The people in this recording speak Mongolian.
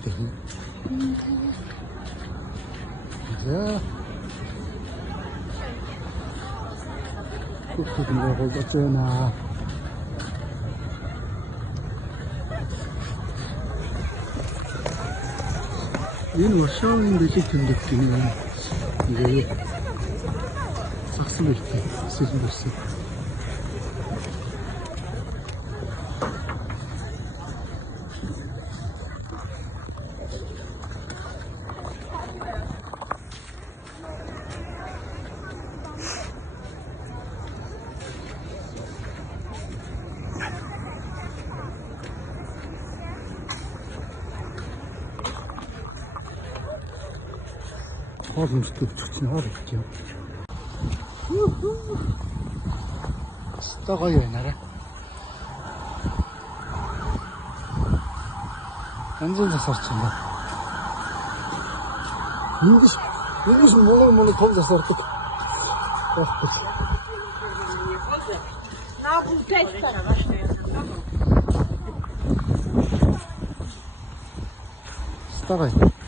За. Хүүхдүүд нэг болж байна. Энэ Варшавын бэлэг тэмдэгтийн ингээд сагсан бэлэг сэлэн болсон. Хоол өмсдөг чинь хоол идэх юм. Стаа гоё байна. Анзан засарч байна. Ингиш мөн том засардаг. Стаа гоё.